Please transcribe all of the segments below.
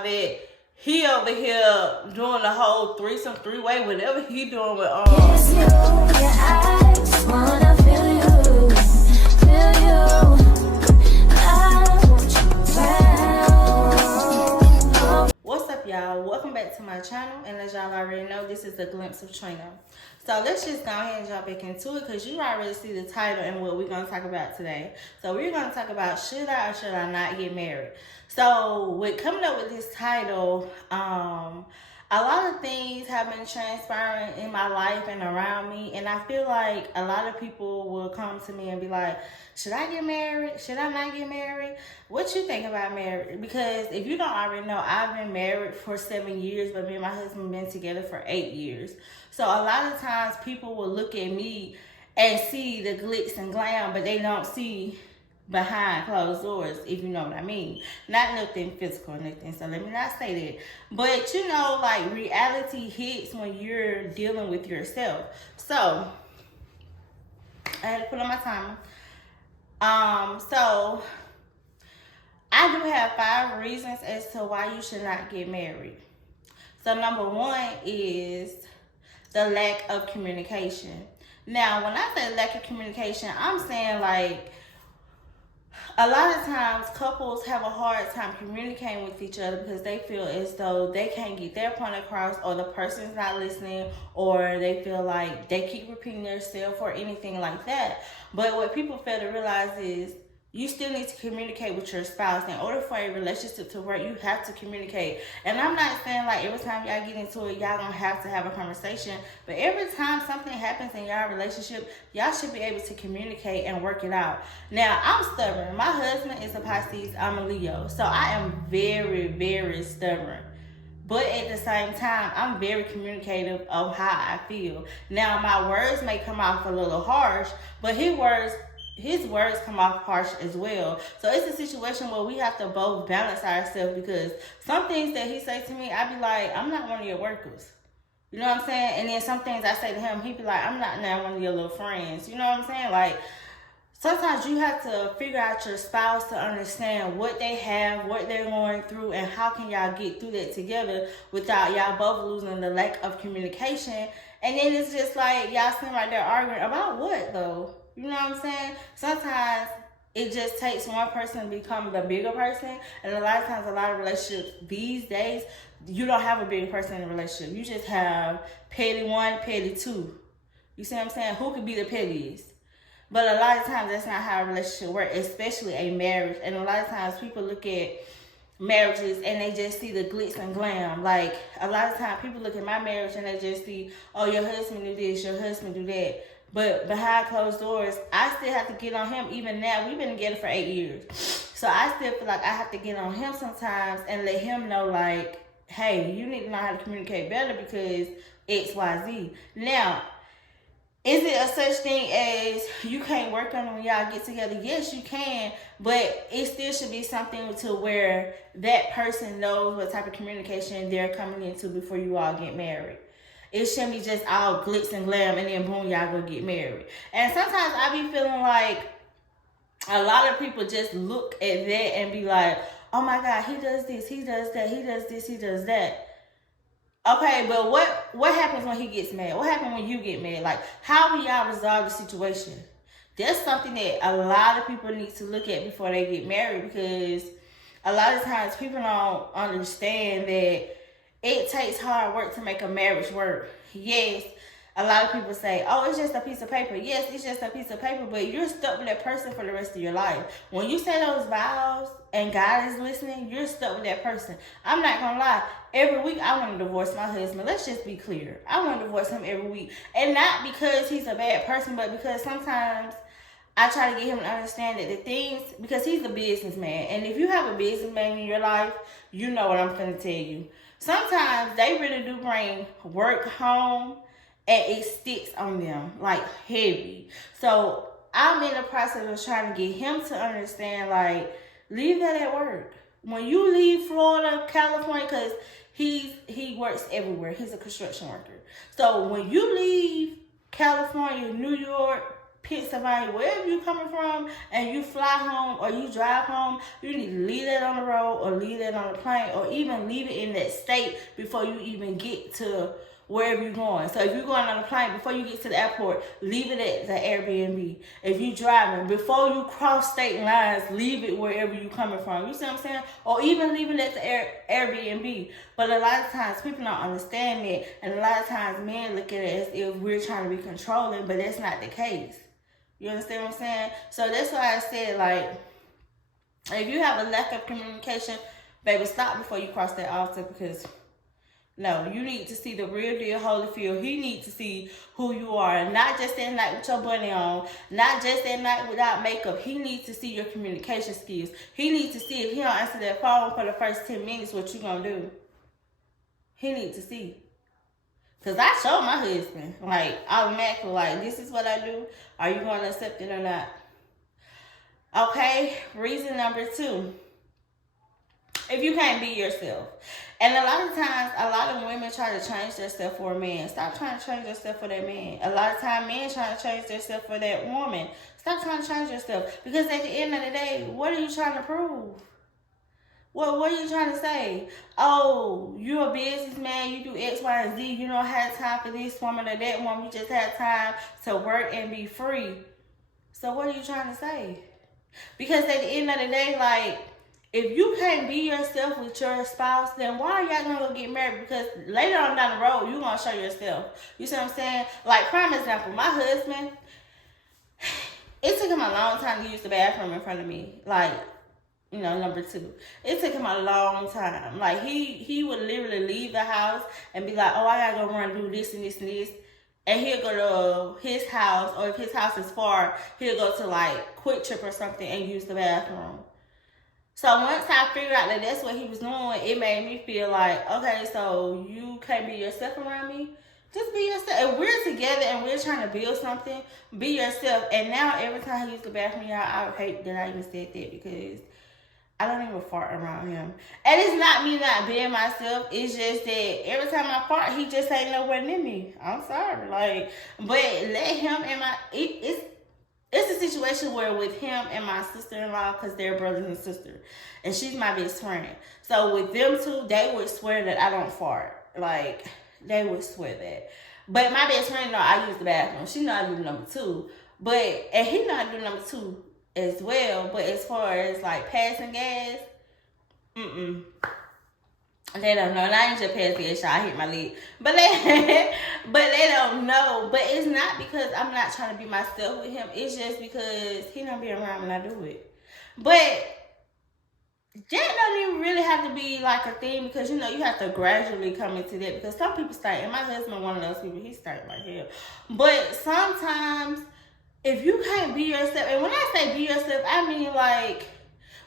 y'all that he over here doing the whole threesome, three-way, whatever he doing with It's you, yeah, I just wanna feel you, feel you. I want you around. What's up, y'all? Welcome back to my channel, and as y'all already know, this is a glimpse of Trina. So let's just go ahead and jump back into it, because you already see the title and what we're going to talk about today. So we're going to talk about should I or should I not get married. So with coming up with this title, a lot of things have been transpiring in my life and around me, and I feel like a lot of people will come to me and be like, should I get married? Should I not get married? What you think about marriage? Because if you don't already know, I've been married for 7 years, but me and my husband been together for 8 years. So a lot of times people will look at me and see the glitz and glam, but they don't see behind closed doors, if you know what I mean. Not nothing physical or nothing, so let me not say that. But you know, like, reality hits when you're dealing with yourself. So I had to put on my timer. So I do have 5 reasons as to why you should not get married. So number 1 is the lack of communication. Now, when I say lack of communication, I'm saying like a lot of times couples have a hard time communicating with each other because they feel as though they can't get their point across, or the person's not listening, or they feel like they keep repeating themselves or anything like that. But what people fail to realize is you still need to communicate with your spouse. In order for a relationship to work, you have to communicate. And I'm not saying like every time y'all get into it, y'all gonna have to have a conversation. But every time something happens in y'all relationship, y'all should be able to communicate and work it out. Now, I'm stubborn. My husband is a Pisces, I'm a Leo. So I am very, very stubborn. But at the same time, I'm very communicative of how I feel. Now, my words may come off a little harsh, but his words come off harsh as well. So it's a situation where we have to both balance ourselves, because some things that he say to me, I be like, I'm not one of your workers. You know what I'm saying? And then some things I say to him, he be like, I'm not now one of your little friends. You know what I'm saying? Like, sometimes you have to figure out your spouse to understand what they have, what they're going through, and how can y'all get through that together without y'all both losing the lack of communication. And then it's just like y'all sitting right there arguing about what though? You know what I'm saying? Sometimes it just takes one person to become the bigger person. And a lot of times, a lot of relationships these days, you don't have a bigger person in a relationship. You just have petty 1, petty 2. You see what I'm saying? Who could be the pettiest? But a lot of times, that's not how a relationship works, especially a marriage. And a lot of times, people look at marriages and they just see the glitz and glam. Like, a lot of times, people look at my marriage and they just see, oh, your husband do this, your husband do that. But behind closed doors, I still have to get on him. Even now, we've been together for 8 years. So I still feel like I have to get on him sometimes and let him know, like, hey, you need to know how to communicate better because X, Y, Z. Now, is it a such thing as you can't work on it when y'all get together? Yes, you can, but it still should be something to where that person knows what type of communication they're coming into before you all get married. It shouldn't be just all glitz and glam and then boom, y'all go get married. And sometimes I be feeling like a lot of people just look at that and be like, oh my God, he does this, he does that, he does this, he does that. Okay, but what happens when he gets mad? What happens when you get mad? Like, how will y'all resolve the situation? That's something that a lot of people need to look at before they get married, because a lot of times people don't understand that it takes hard work to make a marriage work. Yes, a lot of people say, oh, it's just a piece of paper. Yes, it's just a piece of paper, but you're stuck with that person for the rest of your life. When you say those vows and God is listening, you're stuck with that person. I'm not going to lie. Every week I want to divorce my husband. Let's just be clear. I want to divorce him every week. And not because he's a bad person, but because sometimes I try to get him to understand that the things, because he's a businessman. And if you have a businessman in your life, you know what I'm going to tell you. Sometimes they really do bring work home and it sticks on them like heavy. So I'm in the process of trying to get him to understand, like, leave that at work. When you leave Florida, California, because he works everywhere. He's a construction worker. So when you leave California, New York, Pennsylvania, wherever you coming from, and you fly home or you drive home, you need to leave that on the road or leave that on the plane or even leave it in that state before you even get to wherever you're going. So if you're going on a plane, before you get to the airport, leave it at the Airbnb. If you're driving, before you cross state lines, leave it wherever you're coming from. You see what I'm saying? Or even leave it at the Airbnb. But a lot of times people don't understand that, and a lot of times men look at it as if we're trying to be controlling, but that's not the case. You understand what I'm saying? So that's why I said, like, if you have a lack of communication, baby, stop before you cross that altar, because no, you need to see the real deal Holyfield. He needs to see who you are. Not just that night with your bunny on. Not just that night without makeup. He needs to see your communication skills. He needs to see if he don't answer that phone for the first 10 minutes, what you gonna do. He needs to see. Because I showed my husband, like, automatically, like, this is what I do. Are you going to accept it or not? Okay, reason number 2. If you can't be yourself. And a lot of times, a lot of women try to change themselves for a man. Stop trying to change yourself for that man. A lot of times, men trying to change themselves for that woman. Stop trying to change yourself. Because at the end of the day, what are you trying to prove? What are you trying to say? Oh, you're a businessman, you do X, Y, and Z. You don't have time for this woman or that woman. You just have time to work and be free. So what are you trying to say? Because at the end of the day, like, if you can't be yourself with your spouse, then why are y'all gonna go get married? Because later on down the road, you're gonna show yourself. You see what I'm saying? Like, prime example, my husband, it took him a long time to use the bathroom in front of me. Like, you know, number 2. It took him a long time. Like, he would literally leave the house and be like, oh, I gotta go run and do this and this and this. And he'll go to his house, or if his house is far, he'll go to, like, Quick Trip or something and use the bathroom. So once I figured out that that's what he was doing, it made me feel like, okay, so you can't be yourself around me? Just be yourself. If we're together and we're trying to build something, be yourself. And now every time he uses the bathroom, y'all, I hate that I even said that, because I don't even fart around him. And it's not me not being myself. It's just that every time I fart, he just ain't nowhere near me. I'm sorry. Like, but let him and it's a situation where with him and my sister-in-law, because they're brothers and sisters, and she's my best friend. So with them two, they would swear that I don't fart. Like, they would swear that. But my best friend know I use the bathroom. She know I do number 2. And he know I do number 2 as well. But as far as, like, passing gas, they don't know. And I ain't just passing gas, I hit my leg. But they don't know. But it's not because I'm not trying to be myself with him. It's just because he don't be around when I do it. But that don't even really have to be like a thing, because, you know, you have to gradually come into that, because some people start, and my husband one of those people, he started like hell. But sometimes, if you can't be yourself, and when I say be yourself, I mean, like,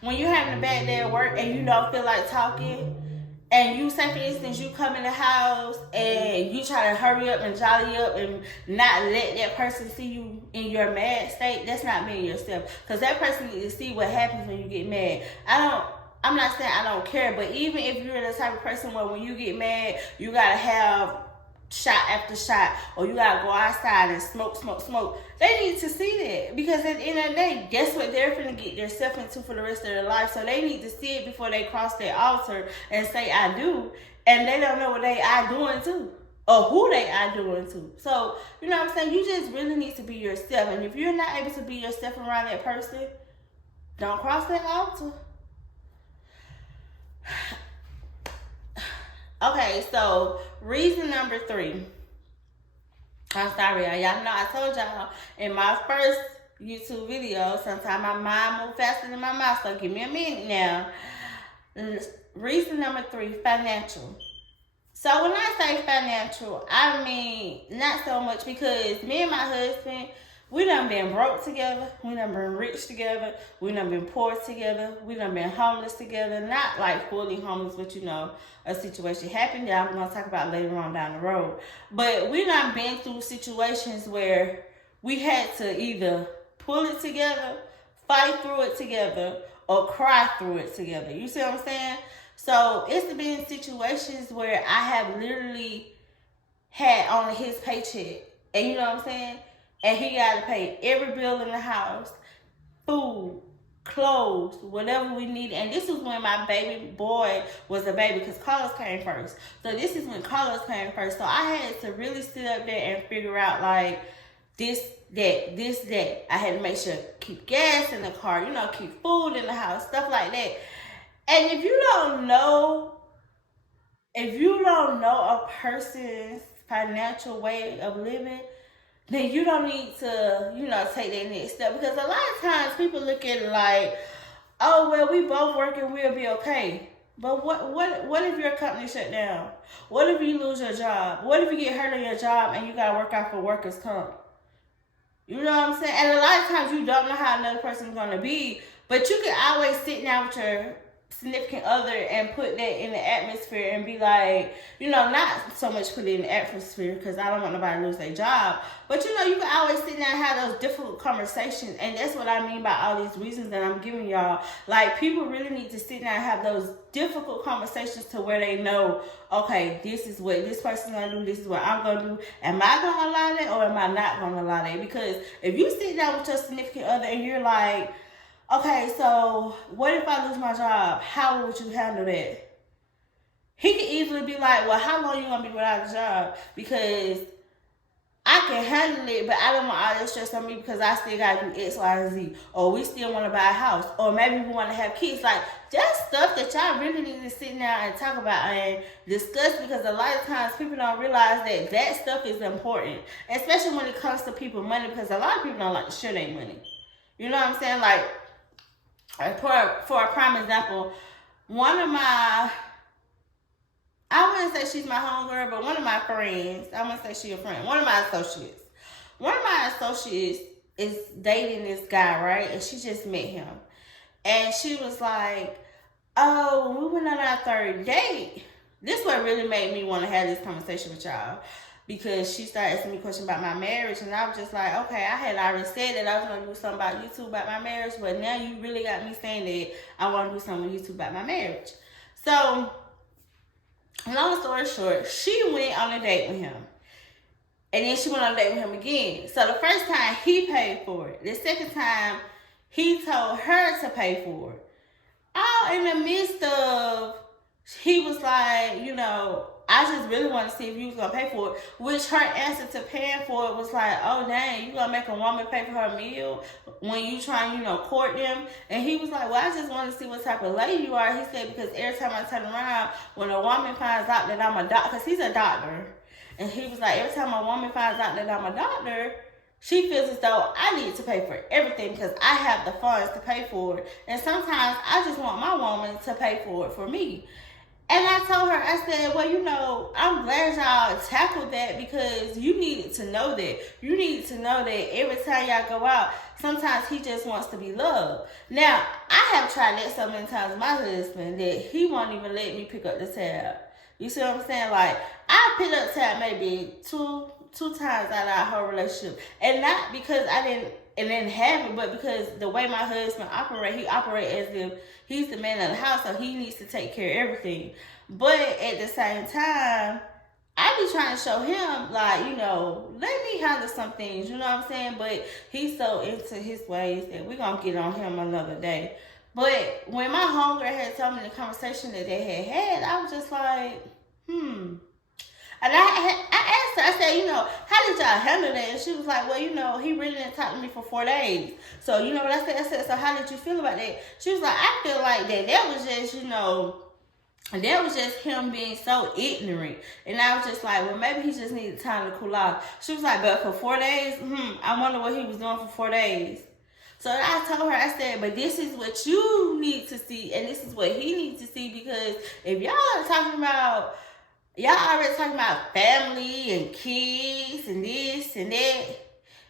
when you're having a bad day at work and you don't feel like talking, and you say, for instance, you come in the house and you try to hurry up and jolly up and not let that person see you in your mad state, that's not being yourself. Because that person needs to see what happens when you get mad. I'm not saying I don't care, but even if you're the type of person where when you get mad, you got to have shot after shot, or you got to go outside and smoke, they need to see that. Because at the end of the day, guess what they're finna get themselves into for the rest of their life. So they need to see it before they cross their altar and say, I do. And they don't know what they are doing too, or who they are doing to. So, you know what I'm saying? You just really need to be yourself. And if you're not able to be yourself around that person, don't cross that altar. Okay, so reason number 3. I'm sorry, y'all know I told y'all in my first YouTube video, sometimes my mind moves faster than my mouth, so give me a minute now. Reason number 3, financial. So when I say financial, I mean not so much, because me and my husband, we done been broke together, we done been rich together, we done been poor together, we done been homeless together. Not like fully homeless, but you know, a situation happened that I'm going to talk about later on down the road. But we done been through situations where we had to either pull it together, fight through it together, or cry through it together. You see what I'm saying? So it's been situations where I have literally had only his paycheck. And you know what I'm saying? and he got to pay every bill in the house, food, clothes, whatever we needed. And this was when my baby boy was a baby, because Carlos came first. So this is when Carlos came first. So I had to really sit up there and figure out like this, that. I had to make sure keep gas in the car, keep food in the house, stuff like that. And if you don't know a person's financial way of living, then you don't need to, take that next step. Because a lot of times people look at it like, oh, well, we both working, we'll be okay. But what if your company shut down? What if you lose your job? What if you get hurt on your job and you got to work out for workers' comp? You know what I'm saying? And a lot of times you don't know how another person's going to be, but you can always sit down with your significant other and put that in the atmosphere and be like, not so much put it in the atmosphere because I don't want nobody to lose their job, but you can always sit down and have those difficult conversations. And that's what I mean by all these reasons that I'm giving y'all. Like, people really need to sit down and have those difficult conversations to where they know, okay, this is what this person's gonna do, this is what I'm gonna do. Am I gonna allow that or am I not gonna allow that? Because if you sit down with your significant other and you're like, okay, so what if I lose my job? How would you handle that? He could easily be like, well, how long are you going to be without a job? Because I can handle it, but I don't want all this stress on me because I still got to do X, Y, and Z. Or we still want to buy a house. Or maybe we want to have kids. Like, that's stuff that y'all really need to sit down and talk about and discuss, because a lot of times people don't realize that that stuff is important. Especially when it comes to people's money, because a lot of people don't like to share their money. You know what I'm saying? Like, for a prime example, one of my, I wouldn't say she's my homegirl, but one of my friends, I wouldn't say she's a friend, one of my associates is dating this guy, right? And she just met him. And she was like, oh, when we went on our third date, this what really made me want to have this conversation with y'all. Because she started asking me questions about my marriage, and I was just like, okay, I had already said that I was going to do something about YouTube about my marriage, but now you really got me saying that I want to do something on YouTube about my marriage. So, long story short, she went on a date with him. And then she went on a date with him again. So the first time, he paid for it. The second time, he told her to pay for it. All in the midst of, he was like, I just really want to see if you was going to pay for it. Which her answer to paying for it was like, oh, dang, you going to make a woman pay for her meal when you try and, court them? And he was like, well, I just want to see what type of lady you are. He said, because every time I turn around, when a woman finds out that I'm a doctor, because he's a doctor. And he was like, every time a woman finds out that I'm a doctor, she feels as though I need to pay for everything because I have the funds to pay for it. And sometimes I just want my woman to pay for it for me. And I told her, I said, well, I'm glad y'all tackled that, because you needed to know that. You needed to know that every time y'all go out, sometimes he just wants to be loved. Now, I have tried that so many times with my husband that he won't even let me pick up the tab. You see what I'm saying? Like, I picked up tab maybe two times out of our whole relationship. And not because I didn't have it, but because the way my husband operates, he operates as if he's the man of the house, so he needs to take care of everything. But at the same time, I be trying to show him, like, let me handle some things, you know what I'm saying? But he's so into his ways that we're going to get on him another day. But when my homegirl had told me the conversation that they had, I was just like, And I asked her, I said, how did y'all handle that? And she was like, well, he really didn't talk to me for 4 days. So, you know what I said? I said, so how did you feel about that? She was like, I feel like that was just, that was just him being so ignorant. And I was just like, well, maybe he just needed time to cool off. She was like, but for 4 days? I wonder what he was doing for 4 days. So I told her, I said, but this is what you need to see, and this is what he needs to see, because if y'all are talking about, y'all already talking about family and kids and this and that,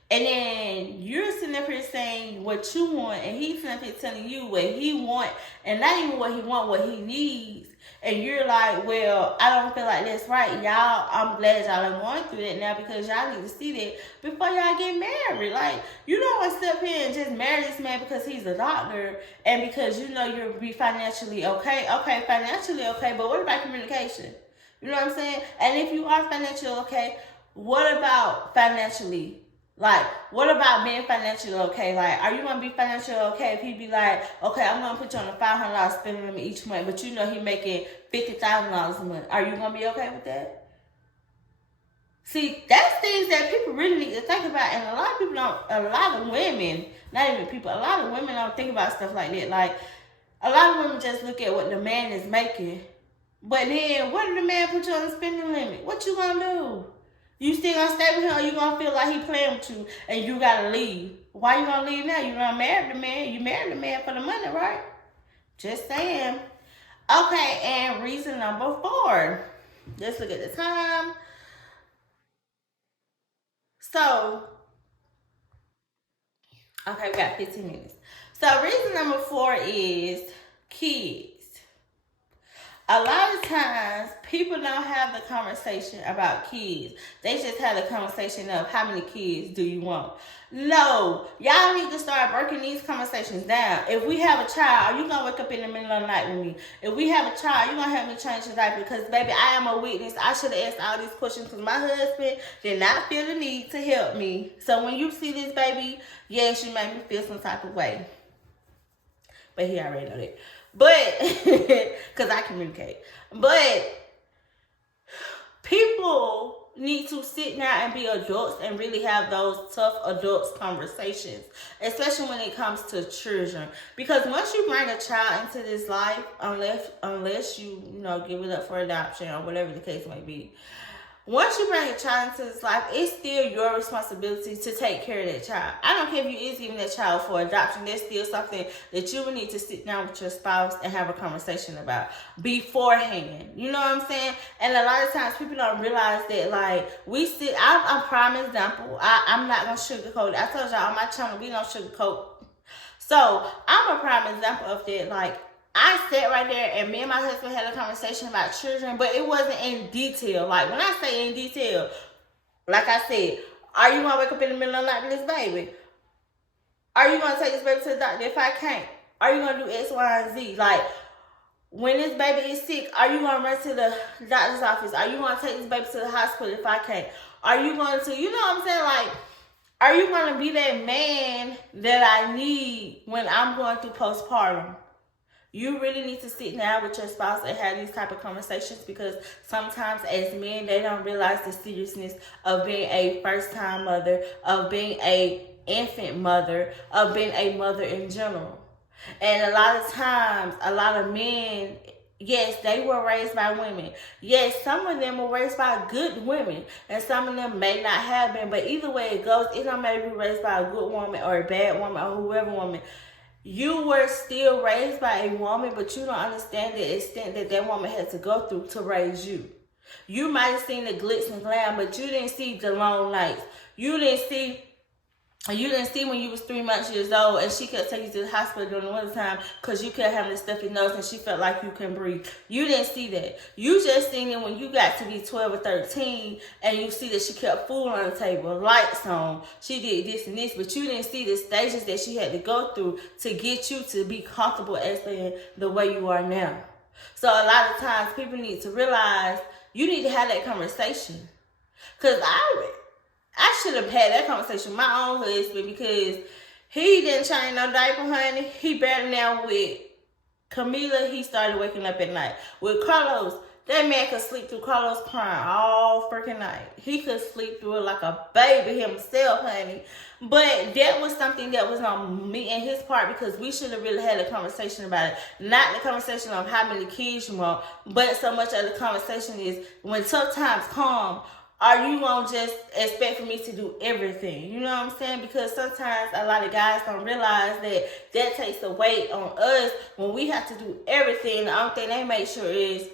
and then you're sitting up here saying what you want, and he's sitting up here telling you what he want, and not even what he want, what he needs. And you're like, well, I don't feel like that's right. Y'all, I'm glad y'all are going through that now, because y'all need to see that before y'all get married. Like, you don't want to sit up here and just marry this man because he's a doctor and because you'll be financially okay. Okay, financially okay, but what about communication? You know what I'm saying? And if you are financially okay, what about financially Like, what about being financially okay? Like, are you gonna be financially okay if he be like, okay, I'm gonna put you on a $500 spending limit each month, but you know he making $50,000 a month? Are you gonna be okay with that? See, that's things that people really need to think about, and a lot of people don't. A lot of women, not even people, a lot of women don't think about stuff like that. Like, a lot of women just look at what the man is making, but then what if the man put you on a spending limit? What you gonna do? You still gonna stay with him, or you gonna feel like he playing with you and you gotta leave? Why you gonna leave now? You done married the man. You married the man for the money, right? Just saying. Okay, and reason number 4. Let's look at the time. So, okay, we got 15 minutes. So, reason number 4 is kids. A lot of times, people don't have the conversation about kids. They just have the conversation of how many kids do you want. No, y'all need to start breaking these conversations down. If we have a child, are you gonna wake up in the middle of the night with me? If we have a child, you gonna help me change the diaper? Because baby, I am a witness. I should have asked all these questions because my husband did not feel the need to help me. So when you see this baby, yes, you make me feel some type of way. But he already know that. But, because I communicate. But, people need to sit down and be adults and really have those tough adults conversations. Especially when it comes to children. Because once you bring a child into this life, unless you give it up for adoption or whatever the case may be. Once you bring a child into this life, it's still your responsibility to take care of that child. I don't care if you is giving that child for adoption. That's still something that you will need to sit down with your spouse and have a conversation about beforehand. You know what I'm saying? And a lot of times people don't realize that, like, I'm a prime example. I'm not going to sugarcoat it. I told y'all on my channel, we don't sugarcoat. So, I'm a prime example of that. Like, I sat right there and me and my husband had a conversation about children, but it wasn't in detail. Like, when I say in detail, like I said, are you going to wake up in the middle of the night with this baby? Are you going to take this baby to the doctor if I can't? Are you going to do X, Y, and Z? Like, when this baby is sick, are you going to run to the doctor's office? Are you going to take this baby to the hospital if I can't? Are you going to, you know what I'm saying? Like, are you going to be that man that I need when I'm going through postpartum? You really need to sit down with your spouse and have these type of conversations, because sometimes as men, they don't realize the seriousness of being a first-time mother, of being a infant mother, of being a mother in general. And a lot of times, a lot of men, yes, they were raised by women. Yes, some of them were raised by good women, and some of them may not have been. But either way it goes, it don't matter if you're raised by a good woman or a bad woman or whoever woman. You were still raised by a woman, but you don't understand the extent that that woman had to go through to raise you. You might have seen the glitz and glam, but you didn't see the long nights. You didn't see when you was 3 months old and she could take you to the hospital during the winter time because you kept having a stuffy nose and she felt like you couldn't breathe. You didn't see that. You just seen it when you got to be 12 or 13 and you see that she kept food on the table, lights on, she did this and this, but you didn't see the stages that she had to go through to get you to be comfortable as the way you are now. So a lot of times people need to realize you need to have that conversation. Because I should have had that conversation with my own husband, because he didn't change no diaper, honey. He better now with Camila. He started waking up at night. With Carlos, that man could sleep through Carlos crying all freaking night. He could sleep through it like a baby himself, honey. But that was something that was on me and his part, because we should have really had a conversation about it. Not the conversation of how many kids you want, but so much of the conversation is, when tough times come, are you going to just expect for me to do everything? You know what I'm saying? Because sometimes a lot of guys don't realize that takes a weight on us when we have to do everything. The only thing they make sure is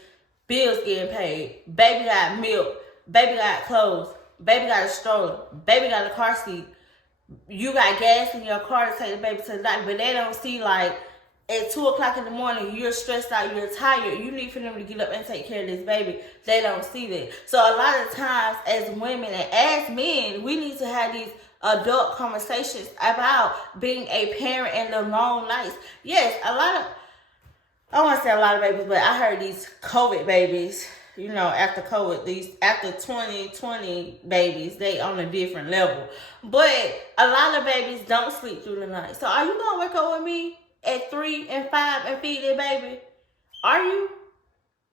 bills getting paid. Baby got milk. Baby got clothes. Baby got a stroller. Baby got a car seat. You got gas in your car to take the baby to the doctor. But they don't see, like, at 2 o'clock in the morning, you're stressed out, you're tired, you need for them to get up and take care of this baby. They don't see that. So a lot of times, as women and as men, we need to have these adult conversations about being a parent and the long nights. Yes, I want to say a lot of babies, but I heard these COVID babies, after COVID, these after 2020 babies, they on a different level. But a lot of babies don't sleep through the night. So are you gonna wake up with me at 3 and 5 and feed their baby? Are you?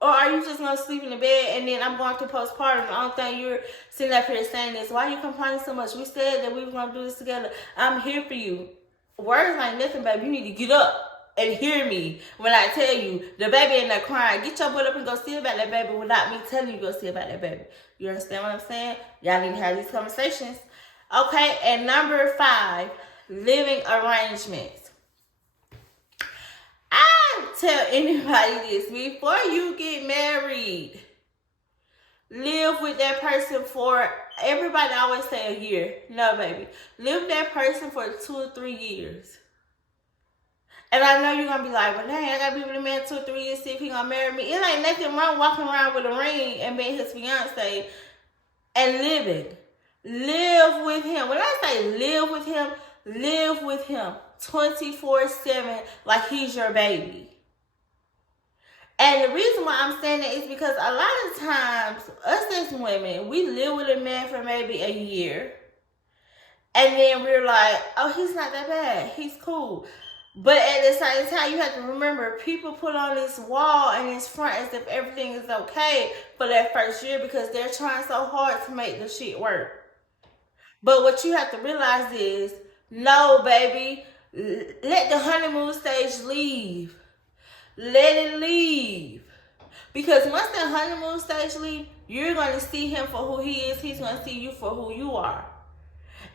Or are you just gonna sleep in the bed and then I'm going through postpartum? The only thing you're sitting up here saying is, why are you complaining so much? We said that we were gonna do this together. I'm here for you. Words like nothing, baby. You need to get up and hear me when I tell you the baby in there crying. Get your butt up and go see about that baby without me telling you to go see about that baby. You understand what I'm saying? Y'all need to have these conversations. Okay, and number 5, living arrangements. I tell anybody this: before you get married, live with that person for, everybody always say a year. No, baby. Live with that person for 2 or 3 years. And I know you're going to be like, well, dang, I got to be with a man 2 or 3 years to see if he going to marry me. It ain't nothing wrong walking around with a ring and being his fiance and living. Live with him. When I say live with him 24/7 like he's your baby. And the reason why I'm saying that is because a lot of times, us as women, we live with a man for maybe a year. And then we're like, oh, he's not that bad. He's cool. But at the same time, you have to remember, people put on this wall and this front as if everything is okay for that first year because they're trying so hard to make the shit work. But what you have to realize is, no, baby, let the honeymoon stage leave. Let it leave. Because once the honeymoon stage leave, you're going to see him for who he is. He's going to see you for who you are.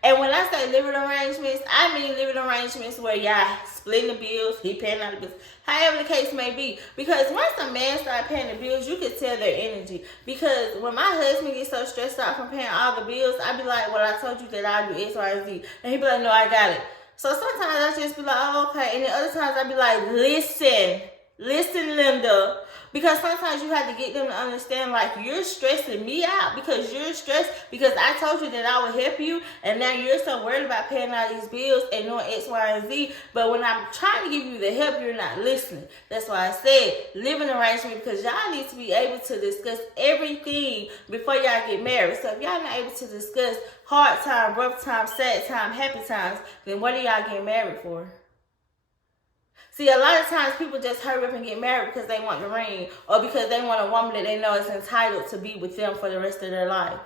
And when I say living arrangements, I mean living arrangements where y'all splitting the bills, he paying out the bills, however the case may be. Because once a man starts paying the bills, you can tell their energy. Because when my husband gets so stressed out from paying all the bills, I be like, well, I told you that I'll do X, Y, and Z. And he be like, no, I got it. So sometimes I just be like, oh, okay. And then other times I be like, listen, Linda. Because sometimes you have to get them to understand, like, you're stressing me out because you're stressed because I told you that I would help you, and now you're so worried about paying all these bills and doing X, Y, and Z. But when I'm trying to give you the help, you're not listening. That's why I said living arrangement, because y'all need to be able to discuss everything before y'all get married. So if y'all not able to discuss hard time, rough time, sad time, happy times, then what are y'all getting married for? See, a lot of times people just hurry up and get married because they want the ring or because they want a woman that they know is entitled to be with them for the rest of their life.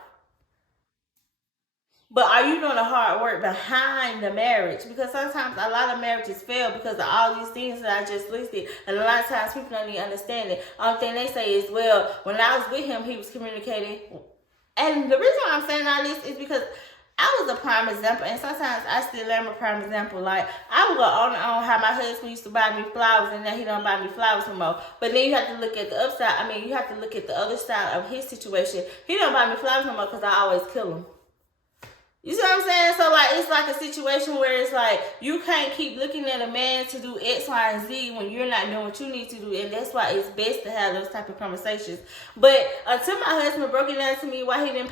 But are you doing the hard work behind the marriage? Because sometimes a lot of marriages fail because of all these things that I just listed. And a lot of times people don't even understand it. Only thing they say is, well, when I was with him, he was communicating. And the reason why I'm saying all this is because I was a prime example, and sometimes I still am a prime example. Like, I would go on and on how my husband used to buy me flowers, and now he don't buy me flowers no more. But then you have to look at the upside. I mean, you have to look at the other side of his situation. He don't buy me flowers no more because I always kill him. You see what I'm saying? So, like, it's like a situation where it's like, you can't keep looking at a man to do X, Y, and Z when you're not doing what you need to do. And that's why it's best to have those type of conversations. But until my husband broke it down to me why he didn't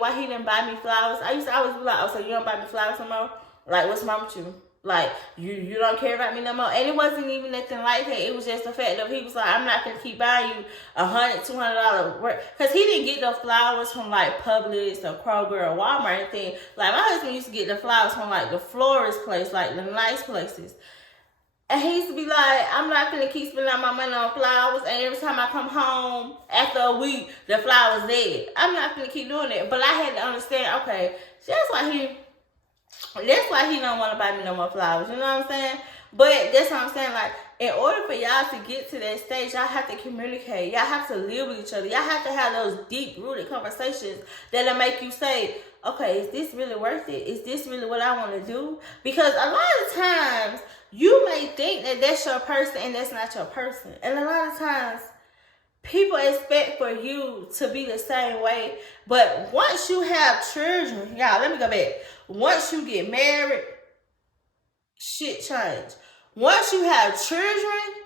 why he didn't buy me flowers, I used to always be like, oh, so you don't buy me flowers no more? Like, what's wrong with you? Like, you don't care about me no more. And it wasn't even nothing like that. It was just the fact that he was like, I'm not going to keep buying you $100, $200 worth. Because he didn't get the flowers from, like, Publix or Kroger or Walmart or anything. Like, my husband used to get the flowers from, like, the florist place, like, the nice places. And he used to be like, I'm not going to keep spending all my money on flowers. And every time I come home after a week, the flowers dead. I'm not going to keep doing it. But I had to understand, okay, that's why he don't want to buy me no more flowers. You know what I'm saying? But that's what I'm saying. Like, in order for y'all to get to that stage, y'all have to communicate. Y'all have to live with each other. Y'all have to have those deep-rooted conversations that'll make you say, okay, is this really worth it? Is this really what I want to do? Because a lot of times, you may think that that's your person and that's not your person. And a lot of times, people expect for you to be the same way. But once you have children, y'all, let me go back. Once you get married, shit change. Once you have children,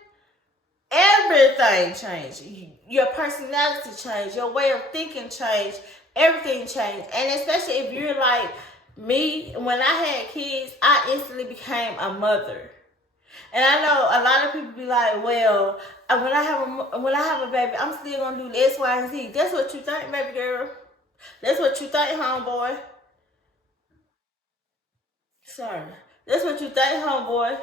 everything changes. Your personality change. Your way of thinking change. Everything change. And especially if you're like me, when I had kids, I instantly became a mother. And I know a lot of people be like, well, when I have a baby, I'm still gonna do X, Y, and Z. That's what you think, baby girl. That's what you think, homeboy. Sorry. That's what you think, homeboy.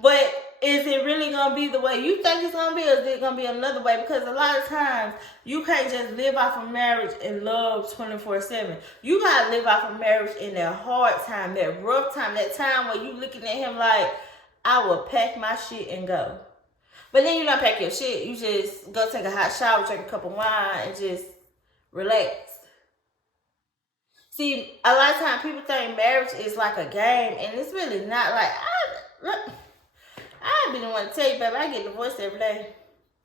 But is it really gonna be the way you think it's gonna be, or is it gonna be another way? Because a lot of times you can't just live off of marriage and love 24/7. You gotta live off of marriage in that hard time, that rough time, that time where you looking at him like, I will pack my shit and go. But then you don't pack your shit. You just go take a hot shower, drink a cup of wine, and just relax. See, a lot of times people think marriage is like a game, and it's really not. Like, I be the one to tell you, baby, I get divorced every day.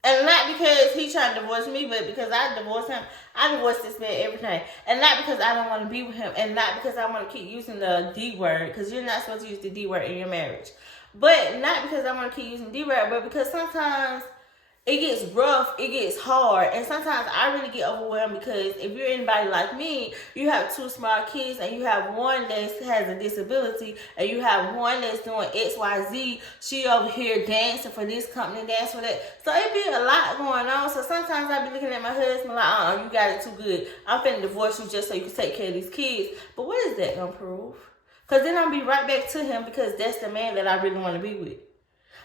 And not because he trying to divorce me, but because I divorce him. I divorce this man every day. And not because I don't want to be with him, and not because I want to keep using the D word, because you're not supposed to use the D word in your marriage. But not because I want to keep using D word, but because sometimes it gets rough, it gets hard, and sometimes I really get overwhelmed because if you're anybody like me, you have 2 small kids, and you have one that has a disability, and you have one that's doing X, Y, Z. She over here dancing for this company, dancing for that. So it be a lot going on. So sometimes I be looking at my husband like, you got it too good. I'm finna divorce you just so you can take care of these kids. But what is that gonna prove? Because then I'll be right back to him because that's the man that I really want to be with.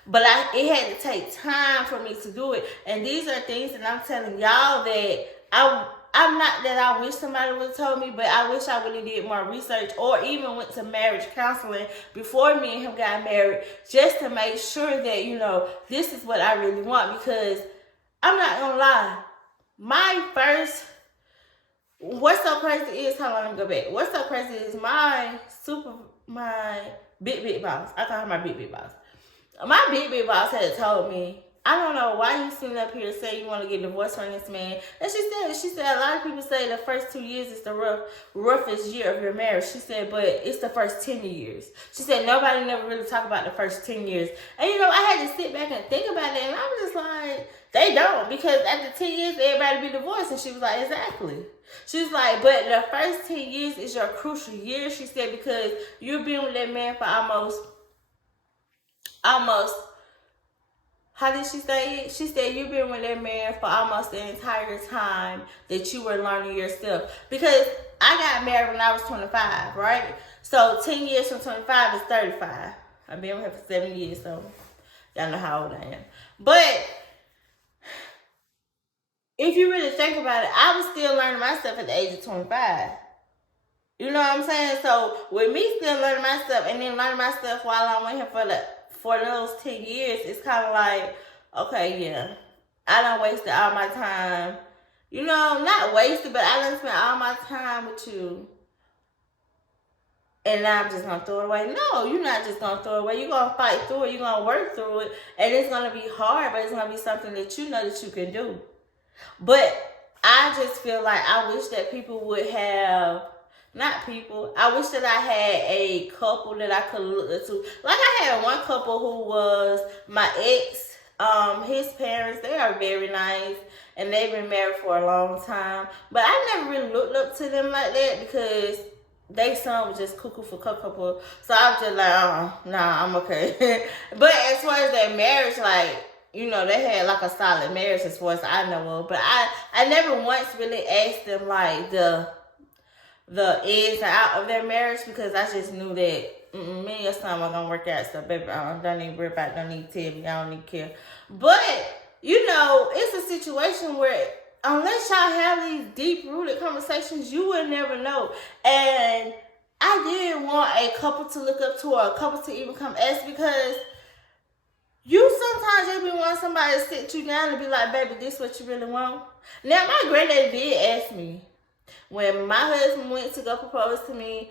But it had to take time for me to do it. And these are things that I'm telling y'all that I'm not that I wish somebody would have told me, but I wish I would have did more research or even went to marriage counseling before me and him got married, just to make sure that, this is what I really want. Because I'm not going to lie. What's so crazy is, hold on, let me go back. What's so crazy is my big boss. I call her my big boss. My big boss had told me, I don't know why you sitting up here saying you want to get divorced from this man. And she said a lot of people say the first 2 years is the roughest year of your marriage. She said, but it's the first 10 years. She said nobody never really talk about the first 10 years. And I had to sit back and think about it, and I was just like, they don't, because after 10 years everybody be divorced. And she was like, exactly. She was like, but the first 10 years is your crucial year. She said, because you've been with that man for almost, how did she say it? She said, you've been with that man for almost the entire time that you were learning yourself. Because I got married when I was 25, right? So 10 years from 25 is 35. I've been with her for 7 years, so y'all know how old I am. But if you really think about it, I was still learning myself at the age of 25. You know what I'm saying? So with me still learning my stuff and then learning my stuff while I'm with him for those 10 years, it's kind of like, okay, yeah, I done wasted all my time. Not wasted, but I done spent all my time with you. And now I'm just going to throw it away. No, you're not just going to throw it away. You're going to fight through it. You're going to work through it. And it's going to be hard, but it's going to be something that you know that you can do. But I just feel like I wish that people would have, I wish that I had a couple that I could look up to. Like I had one couple who was my ex, his parents, they are very nice. And they've been married for a long time. But I never really looked up to them like that because they son was just cuckoo for couple. So I was just like, nah, I'm okay. But as far as their marriage, like, they had like a solid marriage as far as I know of. But I never once really asked them like the ins and out of their marriage because I just knew that me and your son were gonna work out. So baby, don't need to worry about it, don't need to tell me, I don't need to care. But it's a situation where unless y'all have these deep-rooted conversations, you will never know. And I didn't want a couple to look up to or a couple to even come ask because sometimes you be wanting somebody to sit you down and be like, baby, this what you really want? Now, my granddaddy did ask me when my husband went to go propose to me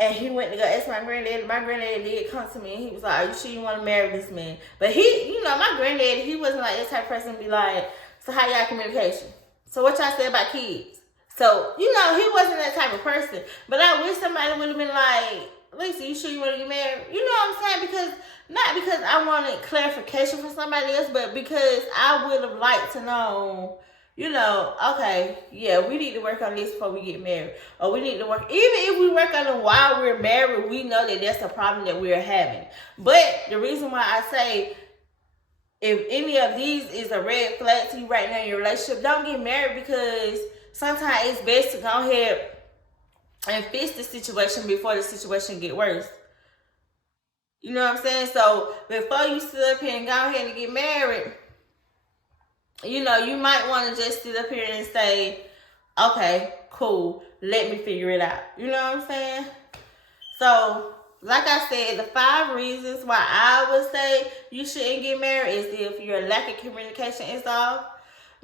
and he went to go ask my granddaddy did come to me and he was like, are you sure you want to marry this man? But my granddaddy, he wasn't like that type of person to be like, so how y'all communication? So what y'all say about kids? So, he wasn't that type of person. But I wish somebody would have been like, Lisa, you sure you want to get married? You know what I'm saying? Not because I wanted clarification from somebody else, but because I would have liked to know, you know, okay, yeah, we need to work on this before we get married. Or we need to work, even if we work on it while we're married, we know that that's a problem that we're having. But the reason why I say, if any of these is a red flag to you right now in your relationship, don't get married, because sometimes it's best to go ahead and fix the situation before the situation get worse. You know what I'm saying? So before you sit up here and go ahead and get married, you know, you might want to just sit up here and say, okay, cool, let me figure it out. You know what I'm saying? So, like I said, the 5 reasons why I would say you shouldn't get married is if your lack of communication is off,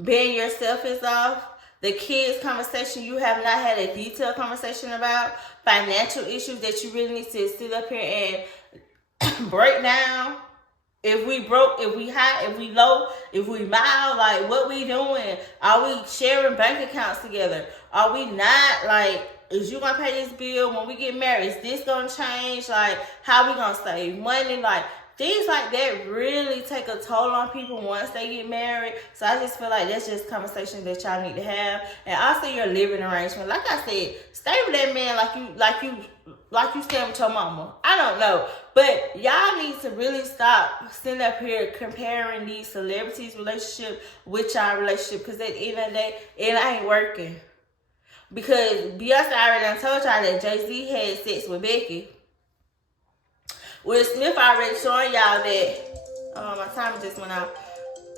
being yourself is off, the kids' conversation you have not had a detailed conversation about, financial issues that you really need to sit up here and break down. If we broke, if we high, if we low, if we mild, like, what we doing? Are we sharing bank accounts together? Are we not? Like, is you gonna pay this bill when we get married? Is this gonna change? Like, how we gonna save money? Like, things like that really take a toll on people once they get married. So I just feel like that's just conversations that y'all need to have. And also your living arrangement. Like I said, stay with that man like you stay with your mama. I don't know. But y'all need to really stop sitting up here comparing these celebrities' relationship with y'all relationship. Because at the end of the day, it ain't working. Because Beyonce already done told y'all that Jay-Z had sex with Becky. Will Smith already showing y'all that, my timer just went out.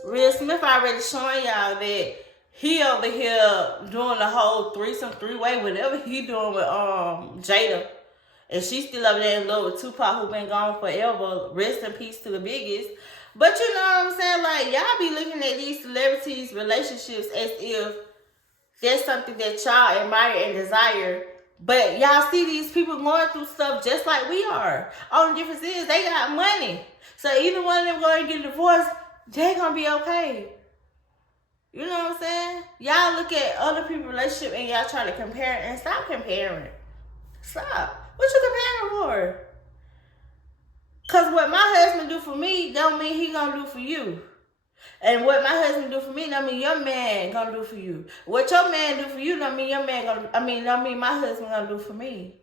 Will Smith already showing y'all that he over here doing the whole threesome, 3-way, whatever he doing with Jada. And she's still over there in love with Tupac, who been gone forever. Rest in peace to the biggest. But you know what I'm saying? Like, y'all be looking at these celebrities' relationships as if that's something that y'all admire and desire. But y'all see these people going through stuff just like we are. Only difference is they got money. So either one of them going to get divorced, they going to be okay. You know what I'm saying? Y'all look at other people's relationship and y'all try to compare, and stop comparing. Stop. What you comparing for? Because what my husband do for me don't mean he going to do for you. And what my husband do for me don't mean your man gonna do for you. What your man do for you don't mean your man don't mean my husband gonna do for me.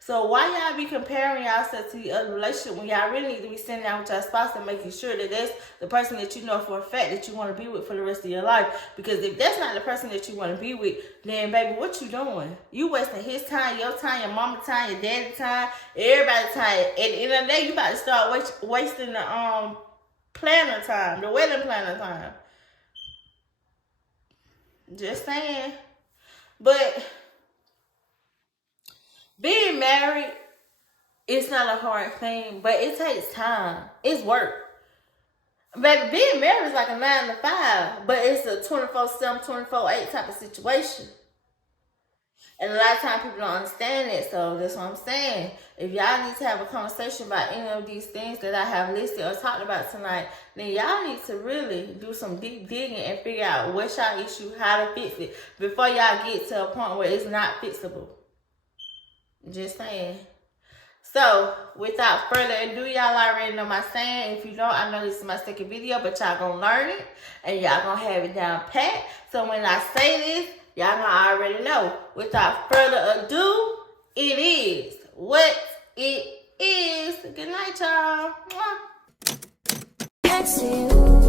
So why y'all be comparing yourself to the other relationship when y'all really need to be sitting down with your spouse and making sure that that's the person that you know for a fact that you want to be with for the rest of your life? Because if that's not the person that you want to be with, then baby, what you doing? You wasting his time, your mama time, your daddy time, everybody's time. At the end of the day, you about to start wasting the planner time, the wedding planner time. Just saying. But being married, it's not a hard thing, but it takes time. It's work. Baby, being married is like a 9 to 5, but it's a 24/7, 24/8 type of situation. And a lot of times people don't understand it, so that's what I'm saying. If y'all need to have a conversation about any of these things that I have listed or talked about tonight, then y'all need to really do some deep digging and figure out what's y'all issue, how to fix it, before y'all get to a point where it's not fixable. Just saying. So, without further ado, y'all already know my saying. If you don't, I know this is my second video, but y'all gonna learn it, and y'all gonna have it down pat. So when I say this, y'all gonna already know. Without further ado, it is what it is. Good night, y'all. Next to you.